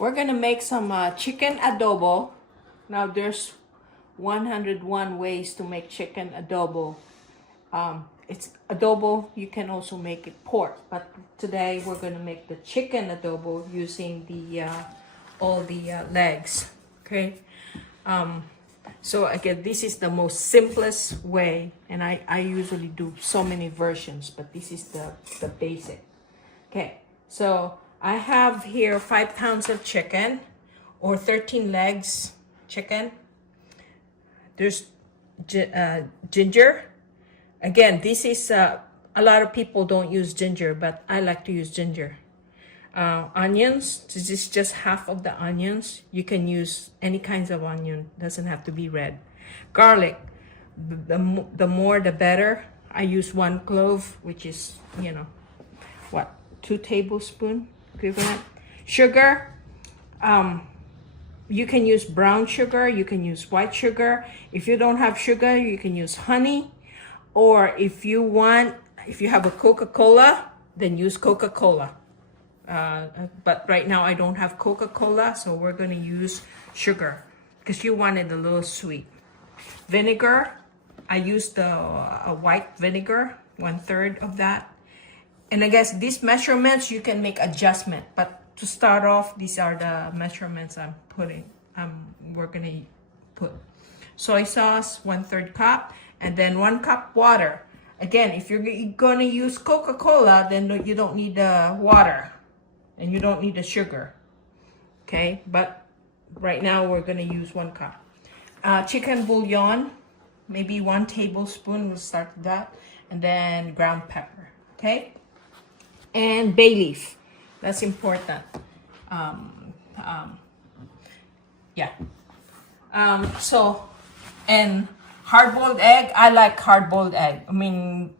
We're gonna make some chicken adobo. Now there's 101 ways to make chicken adobo. It's adobo, you can also make it pork, but today we're gonna make the chicken adobo using the all the legs. Okay, so again, this is the most simplest way, and I usually do so many versions, but this is the basic. Okay, so I have here 5 pounds of chicken, or 13 legs chicken. There's ginger. Again, this is a lot of people don't use ginger, but I like to use ginger. Onions. This is just half of the onions. You can use any kinds of onion. Doesn't have to be red. Garlic. The more the better. I use 1 clove, which is, you know, what, 2 tablespoons equivalent. Sugar. You can use brown sugar. You can use white sugar. If you don't have sugar, you can use honey. Or if you have a Coca-Cola, then use Coca-Cola. But right now I don't have Coca-Cola, so we're going to use sugar because you want it a little sweet. Vinegar, I used the white vinegar, 1/3 of that. And I guess these measurements you can make adjustment, but to start off, these are the measurements we're going to put. Soy sauce, 1/3 cup. And then 1 cup water. Again, if you're gonna use Coca-Cola, then you don't need the water. And you don't need the sugar. Okay, but right now we're gonna use 1 cup. Chicken bouillon, maybe 1 tablespoon, we'll start with that. And then ground pepper, okay? And bay leaf, that's important. And hard-boiled egg, I like hard-boiled egg. I mean,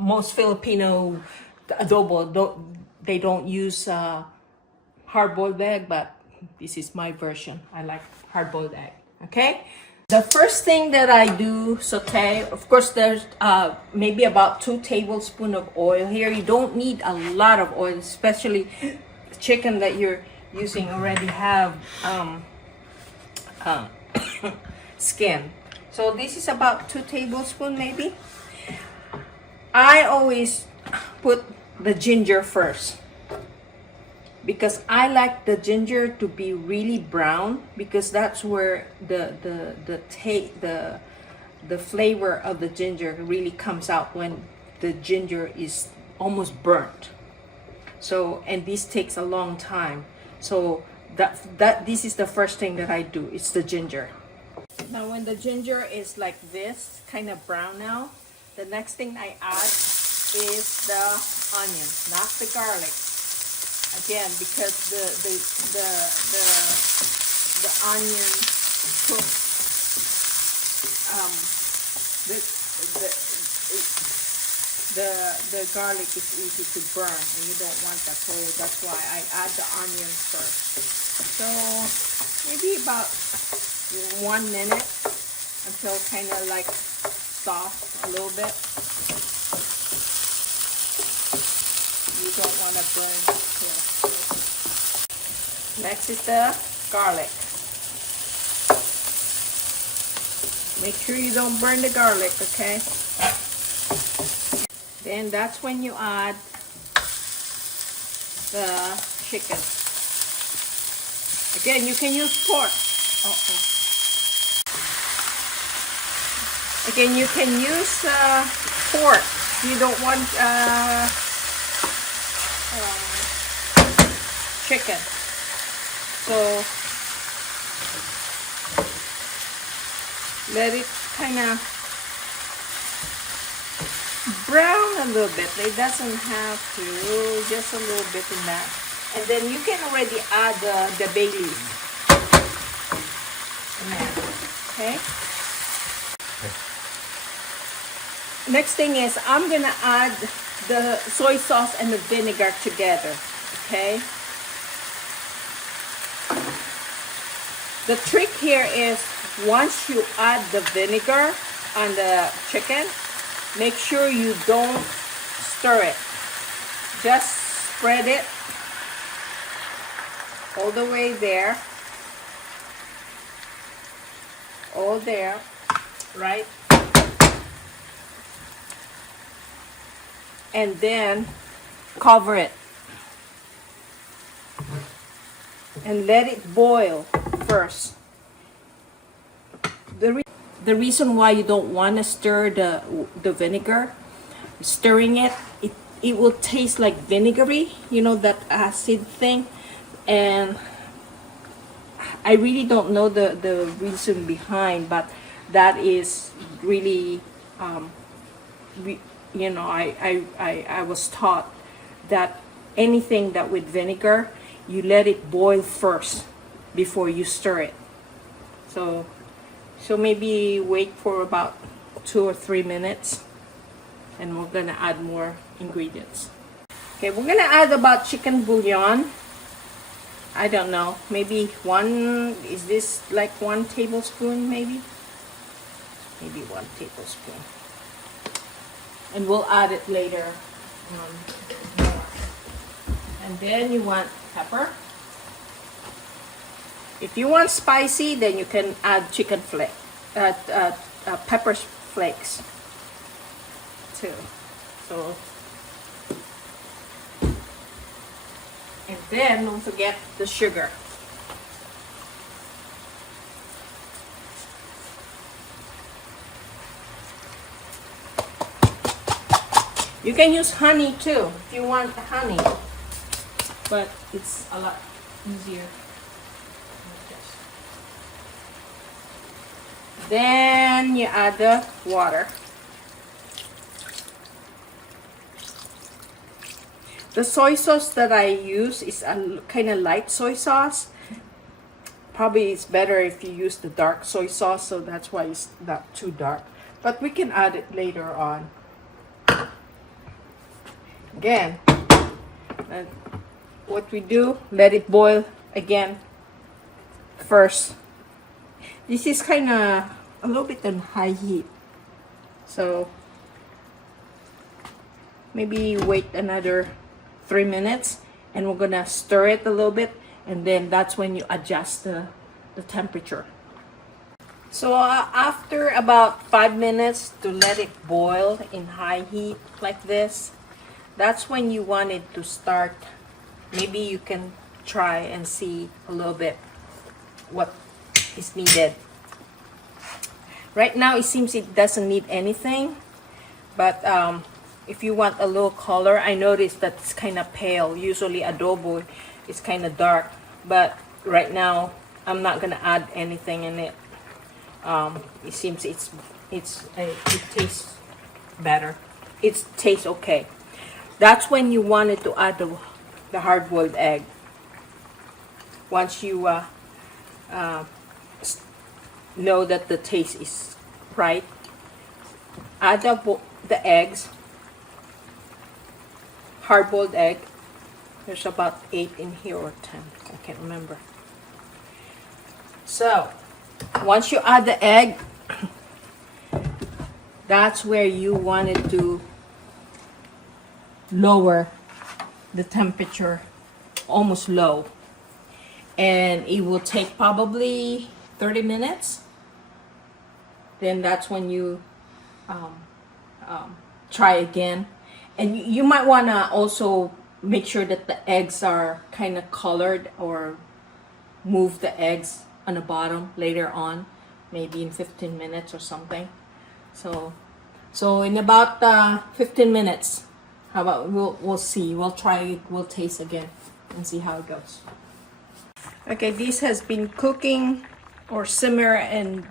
most Filipino adobo, they don't use hard-boiled egg, but this is my version. I like hard-boiled egg, okay? The first thing that I do, saute, of course, there's maybe about 2 tablespoons of oil here. You don't need a lot of oil, especially chicken that you're using already have skin. So this is about 2 tablespoons maybe. I always put the ginger first because I like the ginger to be really brown, because that's where the flavor of the ginger really comes out, when the ginger is almost burnt. So, and this takes a long time. So this is the first thing that I do. It's the ginger. Now when the ginger is like this, kind of brown now, the next thing I add is the onion, not the garlic. Again, because the onion cooks, the garlic is easy to burn, and you don't want that, so that's why I add the onion first. So maybe about 1 minute until kind of like soft a little bit. You don't want to burn here. Next is the garlic. Make sure you don't burn the garlic, okay? Then that's when you add the chicken. Again, you can use pork. Again, you can use pork. You don't want chicken. So let it kind of brown a little bit. It doesn't have to, just a little bit in that. And then you can already add the bay leaf. Okay. Next thing is I'm gonna add the soy sauce and the vinegar together. Okay. The trick here is once you add the vinegar on the chicken, make sure you don't stir it. Just spread it all the way there, all there, right? And then cover it and let it boil first. The reason why you don't want to stir the vinegar, stirring it will taste like vinegary, you know, that acid thing. And I really don't know the reason behind, but that is really, you know, I was taught that anything that with vinegar, you let it boil first before you stir it. So maybe wait for about 2 or 3 minutes, and we're gonna add more ingredients. Okay, we're gonna add about chicken bouillon. I don't know, maybe is this like 1 tablespoon maybe? Maybe 1 tablespoon. And we'll add it later. And then you want pepper. If you want spicy, then you can add pepper flakes too. So, and then don't forget the sugar. You can use honey too if you want honey, but it's a lot easier. Then you add the water. The soy sauce that I use is a kind of light soy sauce. Probably it's better if you use the dark soy sauce, so that's why it's not too dark. But we can add it later on. Again, what we do, let it boil again first. This is kind of a little bit on high heat, so maybe wait another 3 minutes, and we're gonna stir it a little bit, and then that's when you adjust the temperature. So after about 5 minutes to let it boil in high heat like this, that's when you want it to start. Maybe you can try and see a little bit what is needed. Right now it seems it doesn't need anything, but if you want a little color, I noticed that it's kind of pale. Usually adobo is kind of dark, but right now I'm not gonna add anything in it. It seems it tastes better. It tastes okay. That's when you wanted to add the hard-boiled egg. Once you know that the taste is right, add the eggs, hard-boiled egg. There's about 8 in here or 10, I can't remember. So once you add the egg, that's where you wanted to lower the temperature almost low, and it will take probably 30 minutes. Then that's when you try again, and you might want to also make sure that the eggs are kind of colored, or move the eggs on the bottom later on, maybe in 15 minutes or something. So in about 15 minutes, how about we'll see, we'll try it, we'll taste again and see how it goes. Okay, this has been cooking or simmer in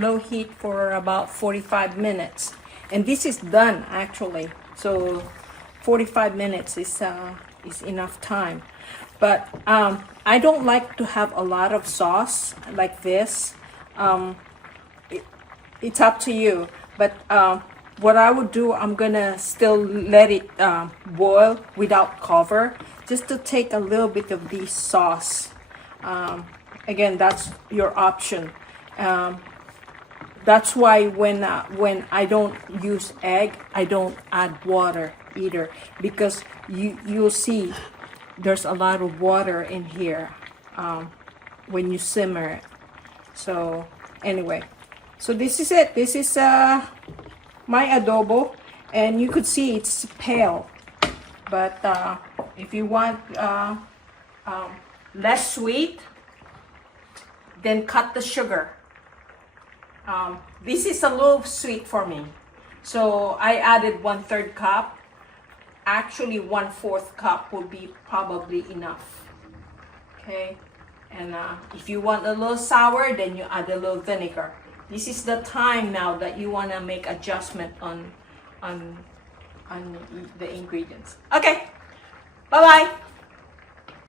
low heat for about 45 minutes, and this is done actually. So 45 minutes is enough time. But I don't like to have a lot of sauce like this. It's up to you, but what I would do, I'm gonna still let it boil without cover, just to take a little bit of this sauce. Again, that's your option. That's why when I don't use egg, I don't add water either, because you'll see there's a lot of water in here when you simmer it. So anyway, so this is it. This is my adobo, and you could see it's pale, but if you want less sweet, then cut the sugar. This is a little sweet for me, so I added 1/3 cup. Actually 1/4 cup will be probably enough. Okay, and if you want a little sour, then you add a little vinegar. This is the time now that you want to make adjustment on the ingredients. Okay, bye bye.